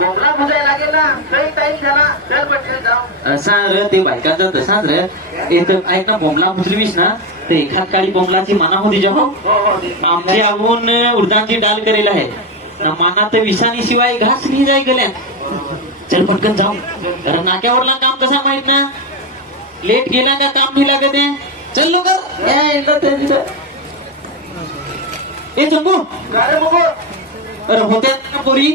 बोंगला बुजायला लागेल ना काही टाईम झाला चल पटकन जाऊ. असा र ते बायकांचा तसाच र. इथं ऐक ना बोंबला ना एखाद काळी बोंबलाची माना होती जेव्हा? हो हो दे. आमची आऊन उडदाची डाल करेल आहे. ना माना तर विषानी शिवाय घास नाही जाय गेल्या. चल पटकन जाऊ. कारण नाक्यावरला काम कसा माहीत ना? लेट गेला का काम नाही लागत आहे? चल लवकर. या, ते तिथं. ए चंबू अरे होत्या ना पोरी?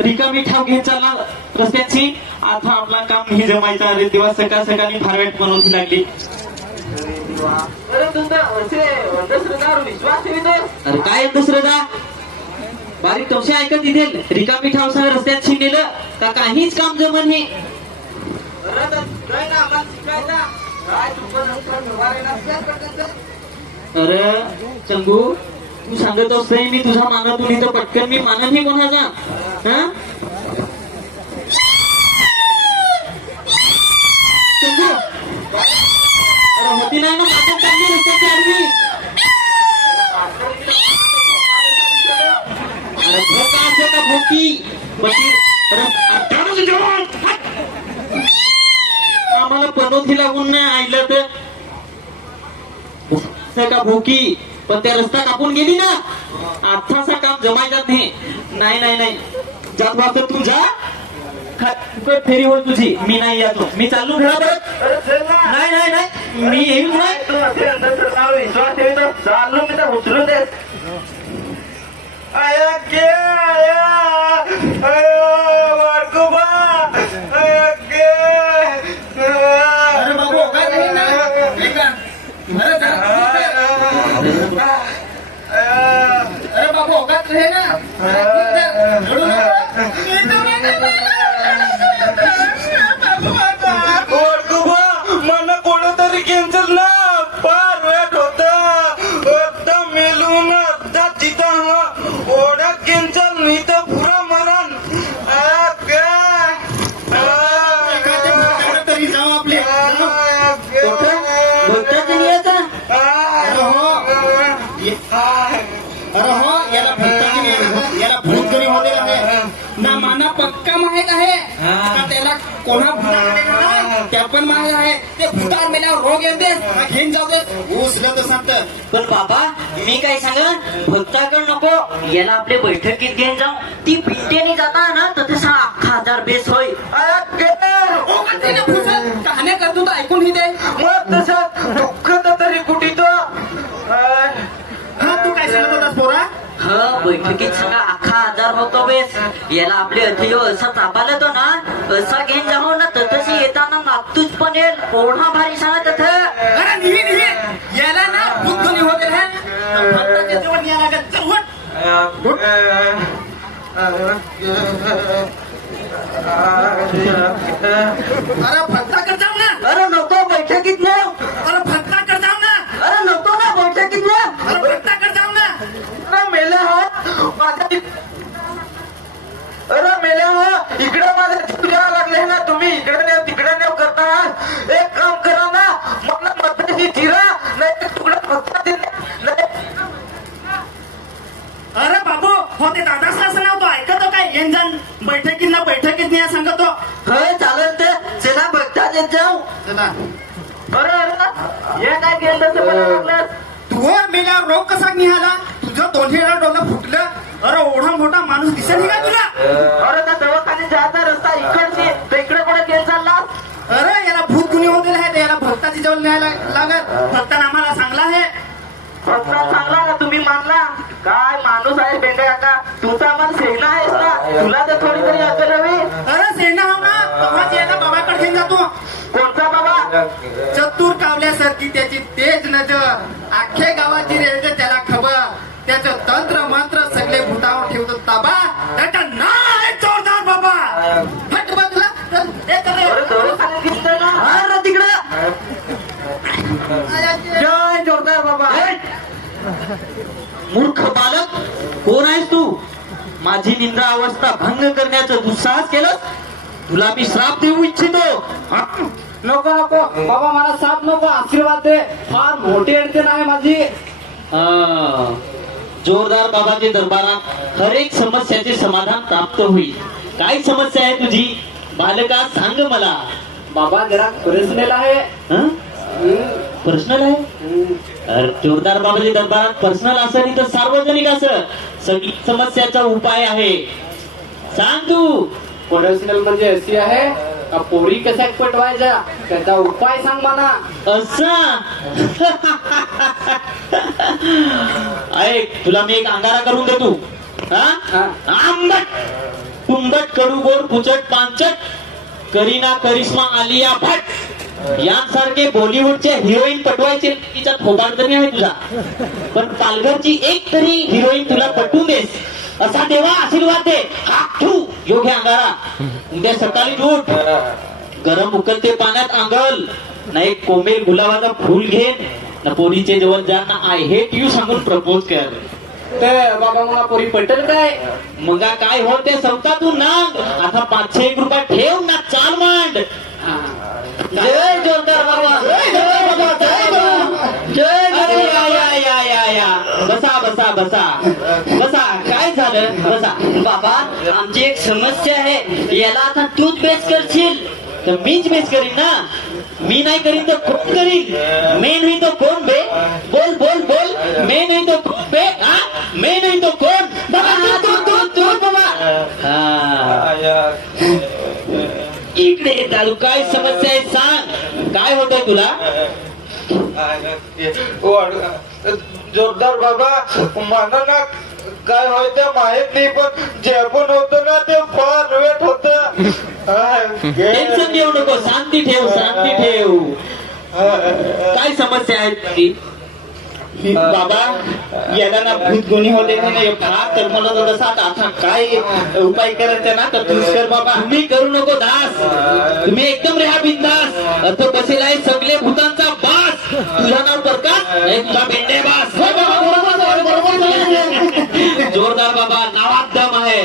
रिकामी ठाव घेत चालला रस्त्याची. आता आपला काम हे जमायचा अरे तेव्हा सकाळ सकाळी फारवेट बनवती लागली. अरे काय दुसरं का बारीक टवशे ऐकत इथे रिकामी ठाव सह रस्त्यात शिरलेलं का काहीच काम जमन हे अरे चंगू तू सांगत असतोय मी तुझा मानत इथं पटकन मी मानत नाही कोणाचा. होती नाही ना रस्त्याची आडवी. भोका भोकी आम्हाला पनोती लागून नाही आईला तर. का भोकी? पण त्या रस्ता कापून गेली ना. आत्ताचा काम जमायचा नाही नाही नाही. नाही जात वाटत तू जा खा- फुकट फेरी होईल तुझी? मी नाही येतो. मी चालू घरा परत? नाही नाही नाही. मी येईल नाही विश्वास ठेवितो चाललो मी तर उचलून देस आया के आया आया वारकुबा आया के अरे बाबू, काय झालं ना? हे का? अरे जरा- अरे बाबू औकात रहे ना? रडू नको. वारकुबा पक्का माहीत आहे? का त्याला कोणा त्या पण माहीत आहे. ते भूतावर मेल्यावर रोग दे घेऊन जाऊ दे. उचलं तर. सांगतं पण बाबा मी काय सांग भक्ताकडे नको. याला आपल्या बैठकीत घेऊन जाऊ. ती पिंटेने जाता ना तर तसा अख्खा हजार बेस होय के कहाण्या करतो तर ऐकून ही दे मग तसं दुःख तर तरी कुठे तो? हा तू काय सांगत होतास पोरा? ह बैठकीत सगळा अख्खा आजार होतो बेस. याला आपले अतियो हो, असा तापाला तो ना असा घेऊन जाऊ हो ना तर येताना नागतूच पण येईल ओढा भारी सांगा तथ. याला ना बुद्धनी होते अरे भक्ताकडे जाऊ ना अरे नको बैठकीत न अरे भक्ताकडे जाऊ ना अरे नको ना बैठकीत न अरे भक्ताकडे जाऊ ना ना मेल्या हो माझ्या अरे मेल्या हो इकडे माझे करावं लागले ना तुम्ही इकडे नेव तिकडे नेव करता आहात. एक काम करा ना मला मताशी चिरा नाही तर तुकडा फक्त नाही अरे बाबू हो ते दादाच असं नव्हतं ऐकतो काय येणजान बैठकीत ना बैठकीत नाही सांगतो होय चालत ते चला भक्तात येत अरे अरे हे काय केलं तसं मला वाटलं तू मेला रोग कसा निघाला? तुझं दोन्हीला डोकं फुटलं. अरे ओढा मोठा माणूस दिसत नाही का तुला? अरे त्या दवाखान्यात जायचा रस्ता इकडची तर इकडे कुठे गेल चालला? अरे याला भूत गुन्हे होते आहे याला भक्ताची जवळ न्यायला लागत भक्तानं आम्हाला सांगला आहे फक्त चांगला ना तुम्ही मानला. काय माणूस आहे बेंडे काका तुमचा आम्हाला सेना आहेस ना. तुला तर थोडी तरी असेल हवी. अरे सेना हो ना. तेव्हाच याला बाबाकडे घेऊन जातो. कोणता बाबा? चतुर कावल्यासारखी त्याची तेज नजर. अख्ख्या गावाची रेल्वे त्याला खबर. त्याचं तंत्र मंत्र सगळे भूतावर ठेवतो. ताबा त्याचं नाव आहे जोरदार बाबा. हट ना? अरे तिकडं जय जोरदार बाबा. मूर्ख बालक कोण आहेस तू? माझी निंदा अवस्था भंग करण्याचं दुस्साहस केलं तुला मी श्राप देऊ इच्छितो? नको नको. बाबा मला साथ नको. आशीर्वाद दे. फार मोठी अडचण आहे माझी. जोरदार बाबाच्या दरबारात हर एक समस्याचे समाधान प्राप्त होईल. काय समस्या आहे तुझी? बालका सांग मला. बाबा जरा पर्सनल आहे. पर्सनल आहे? अरे जोरदार बाबाजी दरबारात पर्सनल असं नाही तर सार्वजनिक असं. सगळी समस्याचा उपाय आहे. सांग तू. पर्सनल म्हणजे अशी आहे. का पोरी कशा पटवायच्या? त्याचा उपाय सांग मला. असा? ऐक तुला मी एक अंगारा करून देतो. आंबट तुंबट कडू गोड पुचट पांचट करीना करिश्मा आलिया भट यांसारखे बॉलिवूडचे हिरोईन पटवायचे तिचा थोबाड तरी आहे तुझा. पण पालघरची एक तरी हिरोईन तुला पटवून देस असा देवा आशीर्वाद दे. हात योग्य अंगारा उद्या सकाळी उठ गरम उकलते पाण्यात आंगल ना एक कोमेल गुलाबाचा फूल घेन. ना पोरीचे जवळ जा. ना आय हेट यू सांगून प्रपोज कर. ते बाबा मला पोरी पटेल काय? मग काय हो ते संपतातून नांग. आता पाचशे एक रुपये ठेव ना चाल मांड. जय जोरदार बाबा. जय जोरदार बाबा. जय बाबा. जय बसा बसा बसा. बसा. काय झालं? बसा. बाबा आमची एक समस्या आहे. याला आता तूच बेस करशील. तर मीच बेस करीन ना. मी नाही करीन तर कोण करीन? मे नाही तो कोण बे? बोल बोल बोल. मे नाही तो कोण बे? हा? मे नाही तो कोण? बाबा इकडे दादू काय समस्या आहे सांग. काय होतंय तुला? जोरदार बाबा. मला ना काय होय ते माहीत नाही पण जे पण होत ना ते फार वेट होत. टेन्शन घेऊ नको शांती ठेव शांती ठेव. काय समस्या आहे ती बाबा याला ना भूतगुणी होते ना हे फार तर मला तर तसा आता काय उपाय करायचा ना तर कर बाबा. तुम्ही करू नको दास. तुम्ही एकदम रेहा बिंदास अर्थ बसेल आहे सगळे भूतांचा तुझा नाव तुझा बास. जोरदार बाबा नावात दम आहे.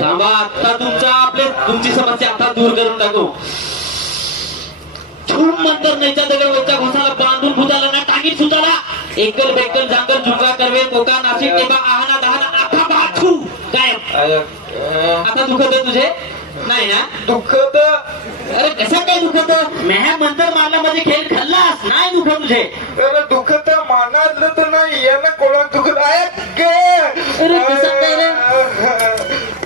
बाबा आता तुमचा आपले तुमची समस्या आता दूर करून टाकू. छूम मंतर नैचा दगड वरच्या घोसाला बांधून भूताला ना टाकीत सुताला. एकल बेकल जांगल झुका करवे कोका नाशिक टेबा आहाना दहाना आखा बाछू काय? आता दुखत तुझे? नाही ना? दुःखद. अरे कसा काय दुखत मॅ मंतर मारला म्हणजे खेळ खाल्लास? नाही दुखत तुझे. अरे दुःखद मानातलं तर नाही. यानं कोणा दुःखद आहे अरे कसं काय रे?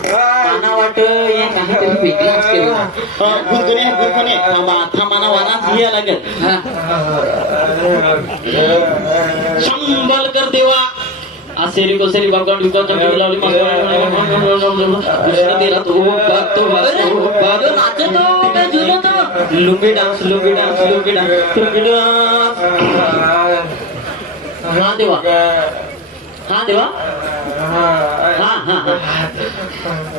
मला वाट काहीतरी वेगळंच केलं भूतगुणी आहे, भूतगुणी आहे. थांबा थांबाना वारा घ्या लागेल. शंभल कर देवा. तो भक्तो भक्तो नाचतो काय झुलतो lungi dance lungi dance lungi dance. Lungi dance. हा देवा. हा देवा. हा हा हा.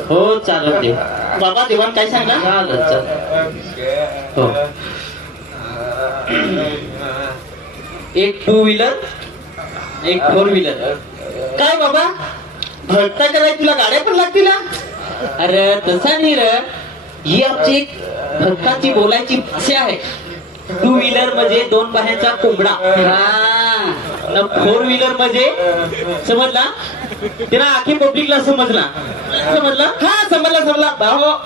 हो चालेल देव. बाबा देवान काय सांगला चालेल चालेल. हो. एक टू व्हीलर एक फोर व्हीलर काय बाबा? भरता कराय तुला गाड्या पण लागतील ना अरे तसा नाही र. ही आमची एक भक्ताची बोलायची भाषा आहे. टू व्हीलर म्हणजे दोन पाण्याचा कोंबडा. हा. फोर व्हीलर म्हणजे समजला? तिला आखी पब्लिकला समजला. समजला? हा समजला समजला. बाबा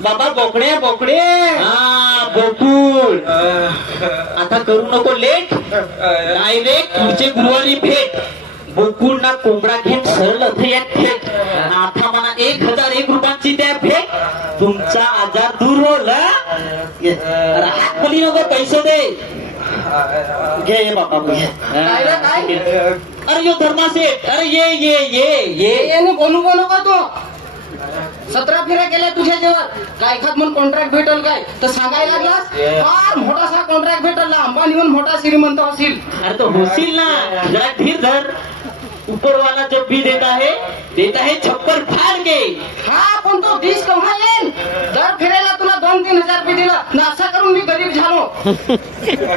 बाबा बोकडे बोकडे. हा बोकुड आता करू नको लेट. डायरेक्ट पुढचे गुरुवारी भेट. बोकुड ना कोंबडा घेऊन सरळ थेट आता मला एक हजार एक रुपयांची त्या भेट तुमचा आजार दूर होल हात नको पैसे दे. घे ये बाबा? अरे यो धर्मा सेठ अरे ये ये ये ये. याने बोलू बोलू का तो. सतरा फेऱ्या केल्या तुझ्या जेवण काय खात म्हणून कॉन्ट्रॅक्ट भेटल काय? तर सांगायला लागलास? फार मोठासा कॉन्ट्रॅक्ट भेटल ना. अंबानी म्हणून मोठा श्रीमंत असेल अरे तो होशील ना. जरा धीर धर. ऊपर वाला जब भी देता है देता है छप्पर फाड़ के हा पण तो दिस कव्हा येईल. दर फिरायला तुला दोन तीन हजार रुपये दिला. ना असा करून मी गरीब झालो.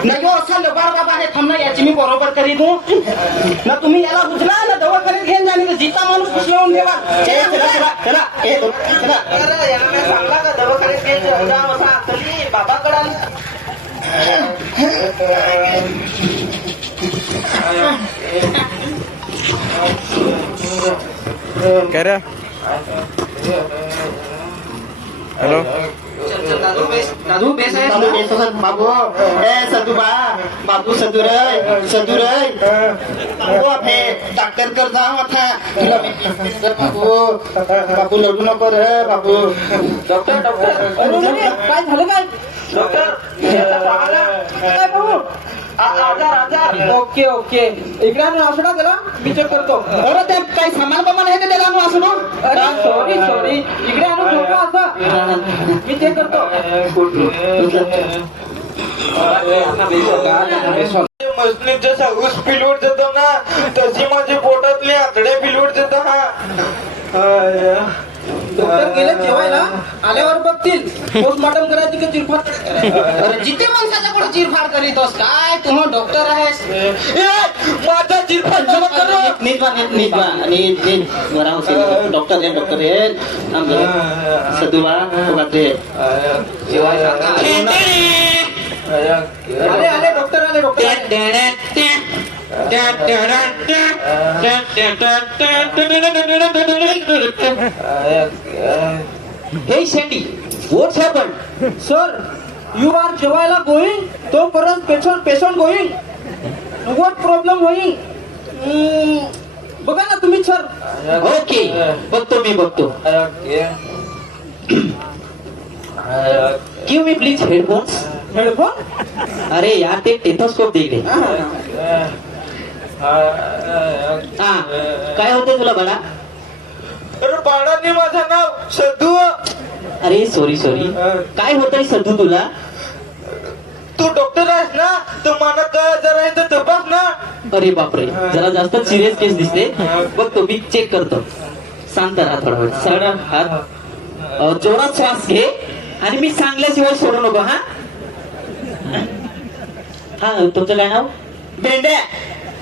ना यो असं लबाड बाबा आहे थांब ना याची मी बरोबर करी तू ना तुम्ही याला उचला ना दवाखान्यात घेऊन जाणे तर जिता माणूस उचलवून देवा. चला चला चला. चला ए चला. बाबाकडे दादू बेस आहे बाबू बाबू ए सदू बा बाबू बाबू डॉक्टर. कर तुला बाबू बाबू लढू नको रे. बाबू डॉक्टर डॉक्टर काय झालं काय? डॉक्टर. काय भाऊ? आजार आजार ओके ओके. इकडे आणून असं त्याला मी चेक करतो. अरे ते काही सामान बमान आहे का त्याला आणू असं ना अरे सॉरी सॉरी इकडे आणून झोपा असं मी चेक करतो. मसनीत जसा ऊस पिलवर जातो ना तशी माझी पोटातली आतड्या पिलवर जातो हा. गेले जेवायला आल्यावर बघतील. पोस्टमॉर्टम करायची का चिरफाड अरे जिथे माणसाच्या पुढे चिरफाड करीतोस काय? तुम्ही डॉक्टर आहेस. ए, माझा चिरफाड करू. नीट बा नीट नीट बा नीट नीट बरा होशील डॉक्टर आहे डॉक्टर आहे. थांब जरा. सदू बा बघा ते आले आले. डॉक्टर आले डॉक्टर आले. हे शेंडी what's happen sir you are जेवायला गोईंग तोपर्यंत patient patient going what problem Hmm, बघा ना तुम्ही सर. ओके बघतो मी बघतो. Give me please headphones headphone अरे यार ते टेथोस्कोप दे इकडे हा. काय होतंय तुला बाळा? अरे बाळांनी माझं नाव सदू. अरे सॉरी सॉरी काय होतंय सध्या तुला? तू डॉक्टर आहेस ना तर मला काय आजार आहे तर तपास ना. अरे बापरे जरा जास्त सिरियस केस दिसते. बघतो मी चेक करतो. शांत राहा थोडा वेळ. सरळ हात जोरात श्वास घे आणि मी सांगल्याशिवाय सोडू नको हा. हा तुमचं काय नाव? बेंड्या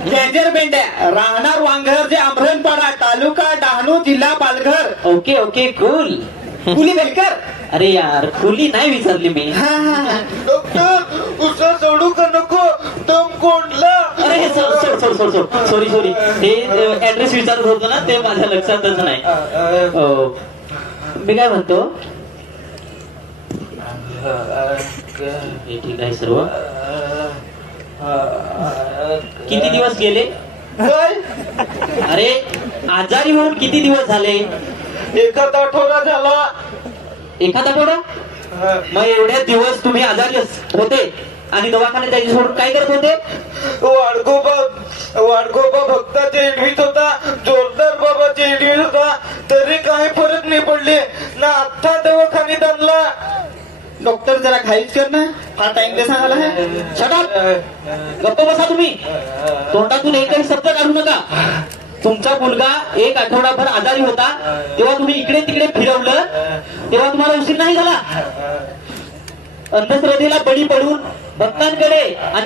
डेंजर बेंड्या राहणार वांघर जे अमरणपाडा तालुका डहाणू जिल्हा पालघर. ओके ओके कूल कुली बेलकर अरे यार खुली नाही विचारली मी. डॉक्टर उसा सोडू का नको? दम कोंडला. अरे हे सोड सोड सोड सोड सोड सॉरी सॉरी. ते ऍड्रेस विचारत होतो ना ते माझ्या लक्षातच नाही. अ, मी काय म्हणतो? हे ठीक आहे सर्व? किती दिवस गेले? अरे आजारी होऊन किती दिवस झाले? एखाद आठवडा झाला. एखादा आठवडा मग एवढे दिवस तुम्ही आजारी होते आणि दवाखान्यात जायचे सोडून काय करत होते? वाडगोबा वाडगोबा भक्ताचे एडवीत होता जोरदार बाबाचे एडवीत होता. तरी काही फरक नाही पडले. ना आता दवाखान्यात आणला डॉक्टर जरा घाईच कर ना. हा टाइम कसा सांगायला आहे. शटाप गप्प बसा तुम्ही. तोंडातून एकही शब्द काढू नका. तुमचा मुलगा एक आठवडाभर आजारी होता. तेव्हा तुम्ही इकडे तिकडे फिरवलं. तेव्हा तुम्हाला उशीर नाही झाला. अंधश्रद्धेला बळी पडून भक्तांकडे आणि